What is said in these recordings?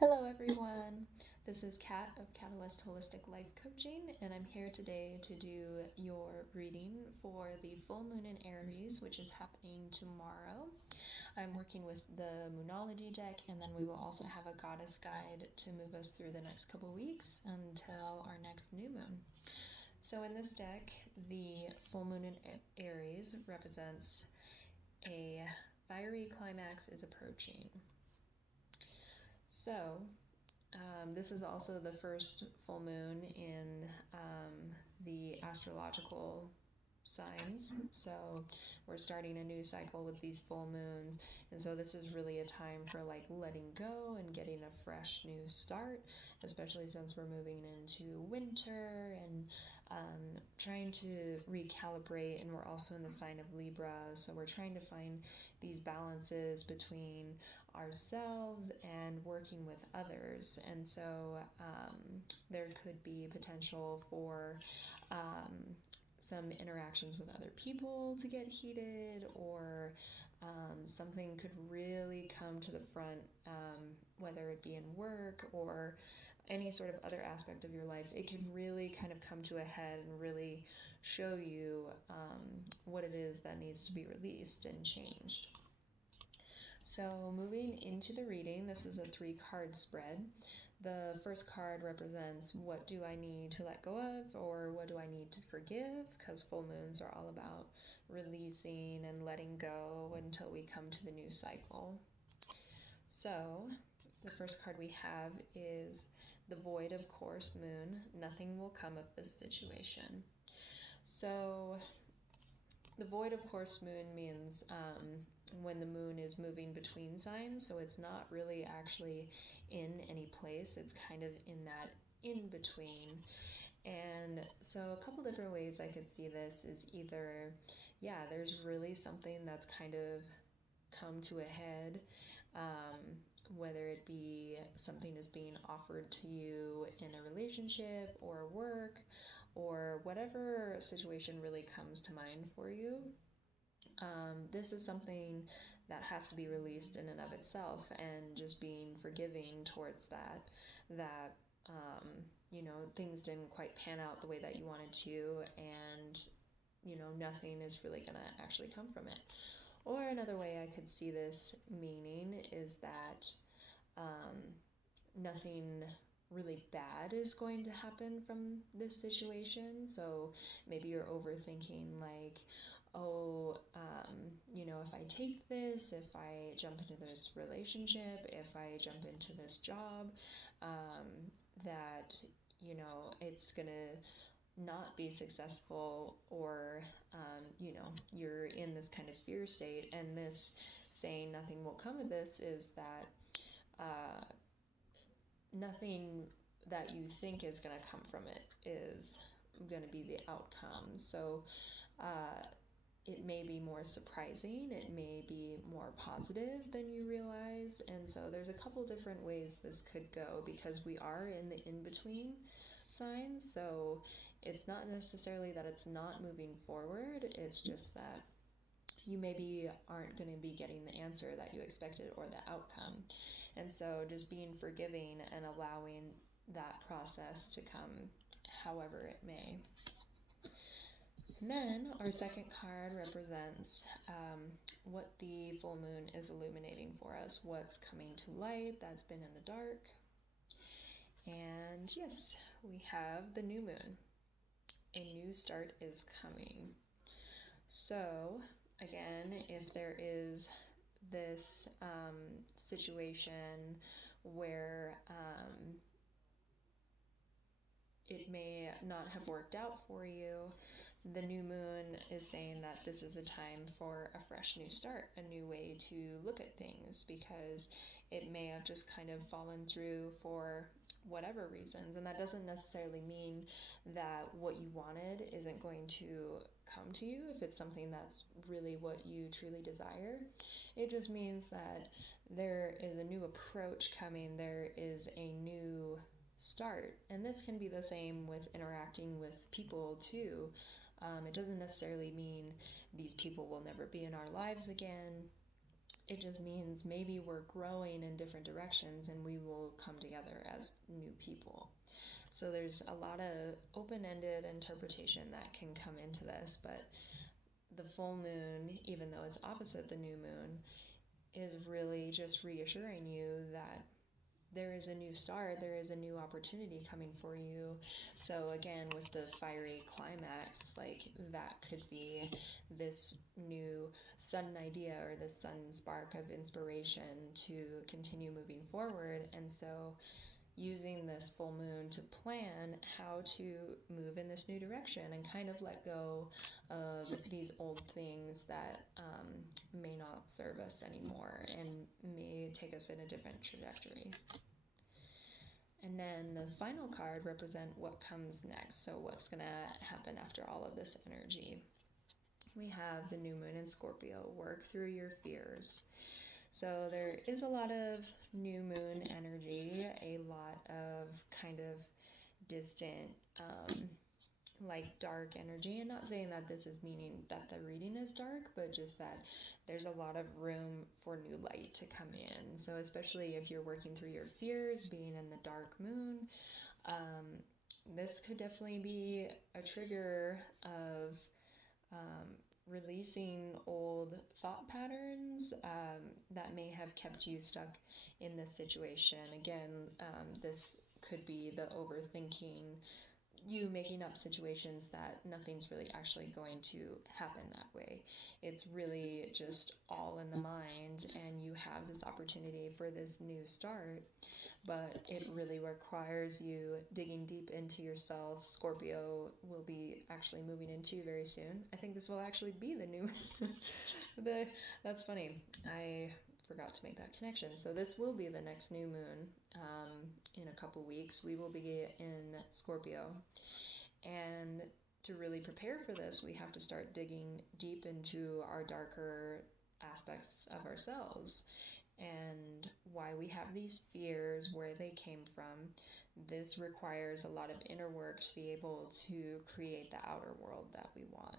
Hello, everyone. This is Kat of Catalyst Holistic Life Coaching, and I'm here today to do your reading for the full moon in Aries, which is happening tomorrow. I'm working with the Moonology deck, and then we will also have a goddess guide to move us through the next couple weeks until our next new moon. So, in this deck, the full moon in Aries represents a fiery climax is approaching. So, this is also the first full moon in the astrological signs. So, we're starting a new cycle with these full moons. And so, this is really a time for like letting go and getting a fresh new start, especially since we're moving into winter and trying to recalibrate. And we're also in the sign of Libra. So, we're trying to find these balances between ourselves and working with others. And so there could be potential for some interactions with other people to get heated, or something could really come to the front, whether it be in work or any sort of other aspect of your life. It can really kind of come to a head and really show you what it is that needs to be released and changed. So moving into the reading, this is a 3-card spread. The first card represents what do I need to let go of, or what do I need to forgive, because full moons are all about releasing and letting go until we come to the new cycle. So the first card we have is the void of course moon. Nothing will come of this situation. So the void of course moon means when the moon is moving between signs, so it's not really actually in any place, it's kind of in that in between. And so a couple different ways I could see this is either, there's really something that's kind of come to a head, whether it be something is being offered to you in a relationship or work or whatever situation really comes to mind for you. This is something that has to be released in and of itself, and just being forgiving towards that things didn't quite pan out the way that you wanted to, and nothing is really gonna actually come from it. Or another way I could see this meaning is that nothing really bad is going to happen from this situation. So maybe you're overthinking, like, if I take this, if I jump into this relationship, if I jump into this job, that, it's gonna not be successful, or, you're in this kind of fear state. And this saying nothing will come of this is that nothing that you think is going to come from it is going to be the outcome. So it may be more surprising, it may be more positive than you realize. And so there's a couple different ways this could go, because we are in the in-between signs. So it's not necessarily that it's not moving forward, it's just that you maybe aren't going to be getting the answer that you expected or the outcome. And so just being forgiving and allowing that process to come however it may. And then our second card represents what the full moon is illuminating for us, what's coming to light that's been in the dark. And yes, we have the new moon. A new start is coming. So again, if there is this situation where it may not have worked out for you, the new moon is saying that this is a time for a fresh new start, a new way to look at things, because it may have just kind of fallen through for whatever reasons. And that doesn't necessarily mean that what you wanted isn't going to come to you if it's something that's really what you truly desire. It just means that there is a new approach coming, there is a new start. And this can be the same with interacting with people too. It doesn't necessarily mean these people will never be in our lives again. it just means maybe we're growing in different directions and we will come together as new people. So there's a lot of open-ended interpretation that can come into this, but the full moon, even though it's opposite the new moon, is really just reassuring you that there is a new start, there is a new opportunity coming for you. So again, with the fiery climax, like that could be this new sudden idea or this sudden spark of inspiration to continue moving forward. And so using this full moon to plan how to move in this new direction and kind of let go of these old things that may not serve us anymore and may take us in a different trajectory. And then the final card represent what comes next. So what's going to happen after all of this energy. We have the new moon in Scorpio, work through your fears. So there is a lot of new moon energy, a lot of kind of distant, like dark energy. And not saying that this is meaning that the reading is dark, but just that there's a lot of room for new light to come in. So especially if you're working through your fears, being in the dark moon, this could definitely be a trigger of releasing old thought patterns that may have kept you stuck in this situation. Again, this could be the overthinking, you making up situations that nothing's really actually going to happen that way. It's really just all in the mind, and you have this opportunity for this new start, but it really requires you digging deep into yourself. Scorpio will be actually moving into very soon. I think this will actually be the new that's funny. I forgot to make that connection. So this will be the next new moon in a couple weeks. We will be in Scorpio. And to really prepare for this, we have to start digging deep into our darker aspects of ourselves and why we have these fears, where they came from. This requires a lot of inner work to be able to create the outer world that we want.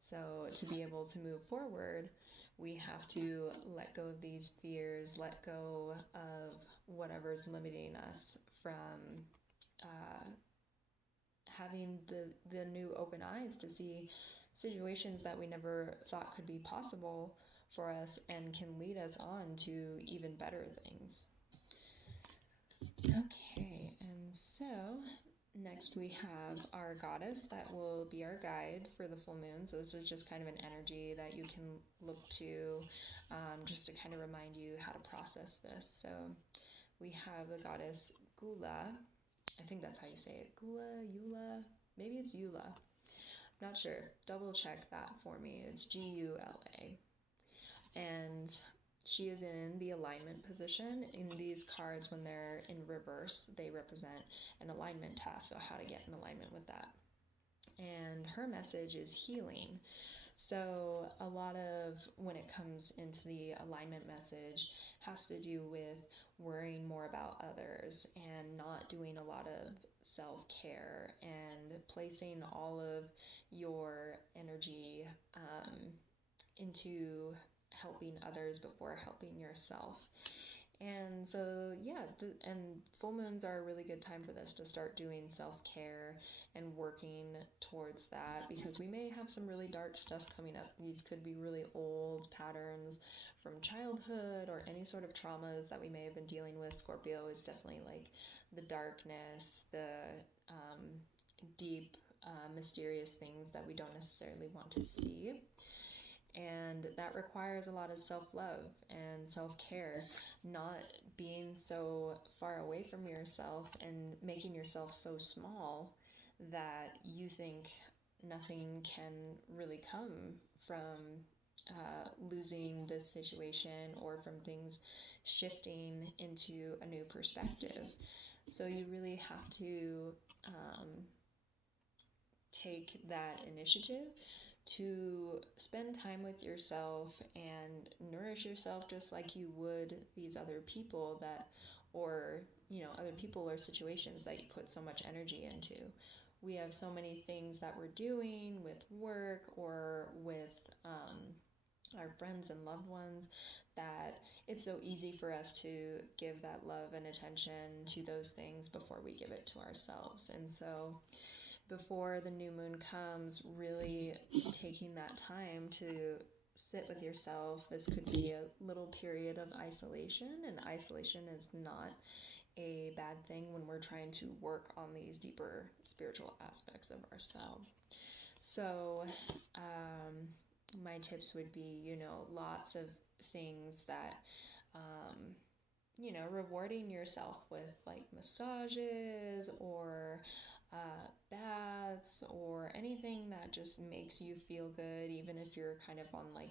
So to be able to move forward, we have to let go of these fears, let go of whatever's limiting us from having the new open eyes to see situations that we never thought could be possible for us and can lead us on to even better things. Okay, and so next we have our goddess that will be our guide for the full moon. So this is just kind of an energy that you can look to just to kind of remind you how to process this. So we have the goddess Gula. I think that's how you say it. Gula, Eula, maybe it's Eula. I'm not sure. Double check that for me. It's Gula. And she is in the alignment position. In these cards, when they're in reverse, they represent an alignment task, so how to get in alignment with that. And her message is healing. So a lot of when it comes into the alignment message has to do with worrying more about others and not doing a lot of self-care and placing all of your energy into helping others before helping yourself. And so, yeah, and full moons are a really good time for this, to start doing self-care and working towards that, because we may have some really dark stuff coming up. These could be really old patterns from childhood or any sort of traumas that we may have been dealing with. Scorpio is definitely like the darkness, the deep, mysterious things that we don't necessarily want to see. And that requires a lot of self-love and self-care, not being so far away from yourself and making yourself so small that you think nothing can really come from losing this situation or from things shifting into a new perspective. So you really have to take that initiative to spend time with yourself and nourish yourself just like you would these other people that, or, you know, other people or situations that you put so much energy into. We have so many things that we're doing with work or with our friends and loved ones, that it's so easy for us to give that love and attention to those things before we give it to ourselves. And so before the new moon comes, really taking that time to sit with yourself. This could be a little period of isolation, and isolation is not a bad thing when we're trying to work on these deeper spiritual aspects of ourselves. So, my tips would be, lots of things that, rewarding yourself with like massages or baths or anything that just makes you feel good, even if you're kind of on like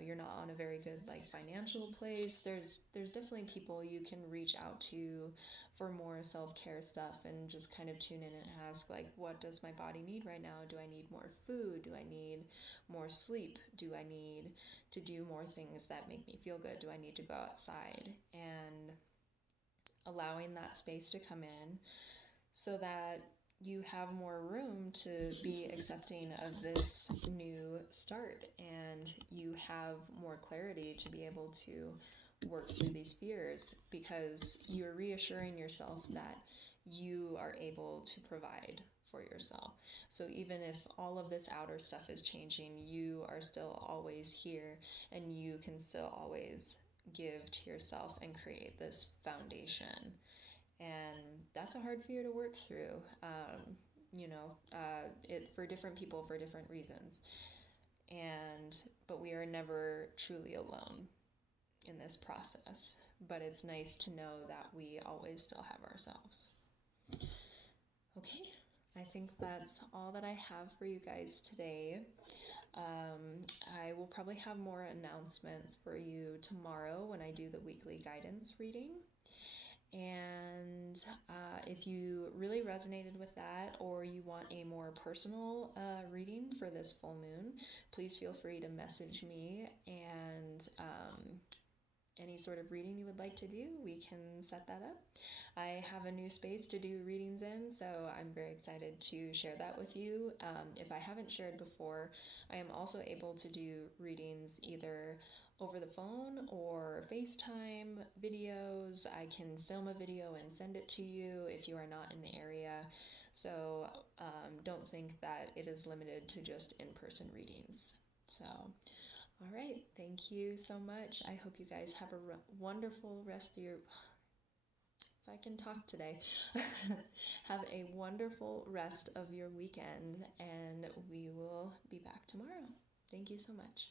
you're not on a very good like financial place. There's definitely people you can reach out to for more self-care stuff, and just kind of tune in and ask, like, what does my body need right now? Do I need more food? Do I need more sleep? Do I need to do more things that make me feel good? Do I need to go outside? And allowing that space to come in so that you have more room to be accepting of this new start, and you have more clarity to be able to work through these fears, because you're reassuring yourself that you are able to provide for yourself. So even if all of this outer stuff is changing, you are still always here, and you can still always give to yourself and create this foundation. And that's a hard fear to work through. It for different people for different reasons. But we are never truly alone in this process. But it's nice to know that we always still have ourselves. Okay, I think that's all that I have for you guys today. I will probably have more announcements for you tomorrow when I do the weekly guidance reading. And if you really resonated with that, or you want a more personal reading for this full moon, please feel free to message me, and any sort of reading you would like to do, we can set that up. I have a new space to do readings in, so I'm very excited to share that with you. If I haven't shared before, I am also able to do readings either over the phone or FaceTime videos. I can film a video and send it to you if you are not in the area. So don't think that it is limited to just in-person readings. So all right, thank you so much. I hope you guys have a wonderful rest of your, if I can talk today, have a wonderful rest of your weekend, and we will be back tomorrow. Thank you so much.